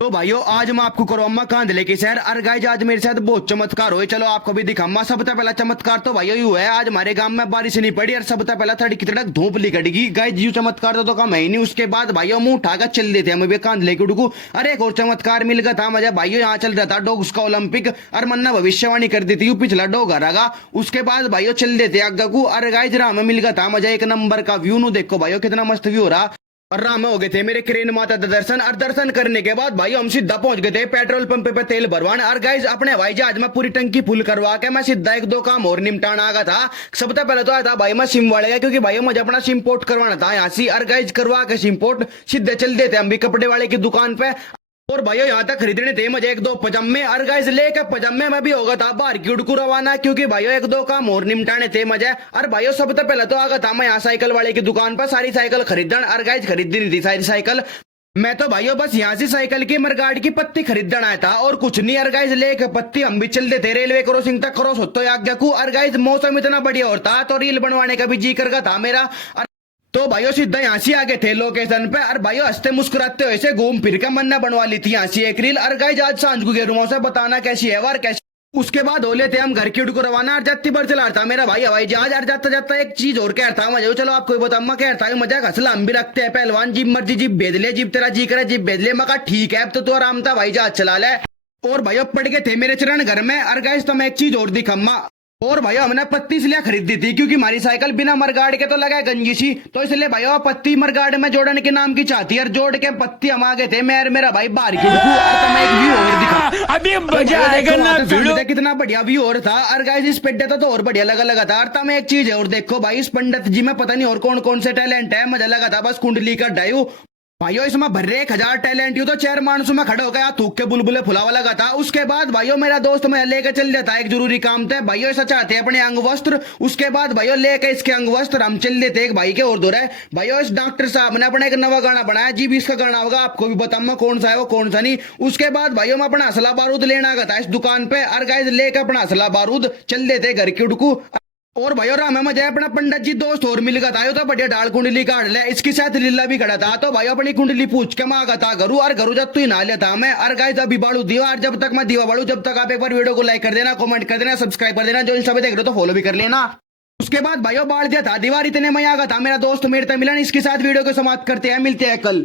तो भाइयों आज मैं आपको करवाऊंगा कांधले की शहर। और गाइस आज मेरे साथ बहुत चमत्कार हुए, चलो आपको भी दिखाऊंगा। सबसे पहला चमत्कार तो भाइयों यू है, आज हमारे गांव में बारिश नहीं पड़ी और सबसे पहला तड़की तड़क धूप लिकड़गी। गाइस यू चमत्कार तो कम है ही नहीं। उसके बाद भाइयों मुंह उठाकर चल देते हम भी कांधले के उड़कू। अरे एक और चमत्कार मिल गया था मुझे भाइयों, यहाँ चल रहा था डॉग्स का ओलंपिक और मन्ना भविष्यवाणी कर दी थी, पिछला डॉग हरागा। उसके बाद भाइयों चल देते आगे को। अरे गाइस राह में मिल गया था मुझे एक नंबर का व्यू। नु देखो भाइयों कितना मस्त व्यू हो रहा। और राम में हो गए थे मेरे क्रेन माता का दर्शन। और दर्शन करने के बाद भाई हम सीधा पहुंच गए थे पेट्रोल पंप पे तेल भरवाने। और गाइस अपने भाई जहाज में पूरी टंकी फुल करवा के मैं सीधा एक दो काम और निपटाना आ गया था। सबसे पहले तो आया था भाई मैं सिम वाले का, क्योंकि भाई मुझे अपना सिम पोर्ट करवाना था यहाँ से। और गाइस करवा के सिम पोर्ट सीधे चल देते हम भी कपड़े वाले की दुकान पे। और भाइयों यहाँ तक खरीदने थे मुझे एक दो पजामे। और गाइस लेके पजामे में भी होगा था बाहर की उड़कू रवाना, क्योंकि भाइयों एक दो काम और निपटाने थे मुझे। और भाइयों सबसे पहले तो आ गया था मैं यहाँ साइकिल वाले की दुकान पर सारी साइकिल खरीदन। और गाइस खरीदी नहीं थी सारी साइकिल, मैं तो भाइयों बस यहाँ से साइकिल की मरगाड़ की पत्ती खरीदन आया था और कुछ नहीं। और गाइस लेके पत्ती हम भी चल देते रेलवे क्रॉसिंग तक क्रॉस होते आज्ञा को। और गाइस मौसम इतना बढ़िया होता तो रील बनवाने का भी जी कर था मेरा। तो भाइयों सीधा यहाँ से आगे थे लोकेशन पे। और भाइयों हंसते मुस्कुराते हुए से घूम फिर के मन ने बनवा ली थी यहाँ से एक रील। और गाइस आज सांझ को गेरुआ से बताना कैसी है वार कैसी। उसके बाद हो लेते हम घर की उड़ को रवाना। और जाती पर चला था मेरा भाई हवाई जहाज। और जाता जाता एक चीज और कह था मुझे, चलो आपको बताऊंगा कह था मजा हंसला हम भी रखते हैं पहलवान, जीप मर्जी जीप भेज ले, जीप तेरा जी करे जीप भेज ले। मैं कहा ठीक है अब तो आराम था भाई जहाज चला ले। और भाइयों पड़ गए थे मेरे चरण घर में। और गाइस तो मैं एक चीज और दिखाऊंगा। और भाइयों हमने पत्ती इसलिए खरीदी थी क्योंकि हमारी साइकिल बिना मरगाड़ के तो लगा गंजी सी, तो इसलिए भाइयों पत्ती मरगाड़ में जोड़ने के नाम की चाहती। और जोड़ के पत्ती हम आ गए थे मैं और मेरा भाई बाहर की मैं एक व्यू और दिखा अभी मजा आएगा ना वीडियो। कितना बढ़िया व्यू और था। और गाइस इस पेड्डे तो और बढ़िया लगा था। और मैं एक चीज है और देखो भाई इस पंडित जी में पता नहीं और कौन कौन से टैलेंट है, मजा लगा था बस कुंडली का डायू। भाइयों इसमें भर्रे 1000 टैलेंट यू तो 4 मानसों में खड़ा हो गया थूक के बुलबुले फुलावा लगा था। उसके बाद भाइयों मेरा दोस्त मैं लेकर चल जाता एक जरूरी काम था। भाइयों ऐसा चाहते हैं अपने अंग वस्त्र। उसके बाद भाइयों लेके इसके अंग वस्त्र हम चल देते एक भाई के और दो रहे। भाइयों इस डॉक्टर साहब ने अपना एक नवा गाना बनाया जी भी इसका गाना होगा, आपको भी बताऊंगा कौन सा है वो कौन सा नहीं। उसके बाद भाइयों मैं अपना असला बारूद लेना गया था इस दुकान पे। और गाइस लेकर अपना असला बारूद चल देते घर की उड़कू। और भाइयों राम में मजा अपना पंडित जी दोस्त और मिल गया था तो बढ़िया डाल कुंडली काट ले, इसके साथ लीला भी खड़ा था। तो भाइयों अपनी कुंडली पूछ के मैं आ गया था घरू। और घरू जब तू नहा लेता मैं। और गाइस अभी बाड़ू दिया। और जब तक मैं दीवा बाड़ू जब तक आप एक बार वीडियो को लाइक कर देना, कमेंट कर देना, सब्सक्राइब कर देना, जो इंस्टा पे देख रहे हो तो फॉलो भी कर लेना। उसके बाद भाइयों बाढ़ दिया था दीवार, इतने में आ गया था मेरा दोस्त मेरे तक मिलन। इसके साथ वीडियो को समाप्त करते हैं, मिलते हैं कल।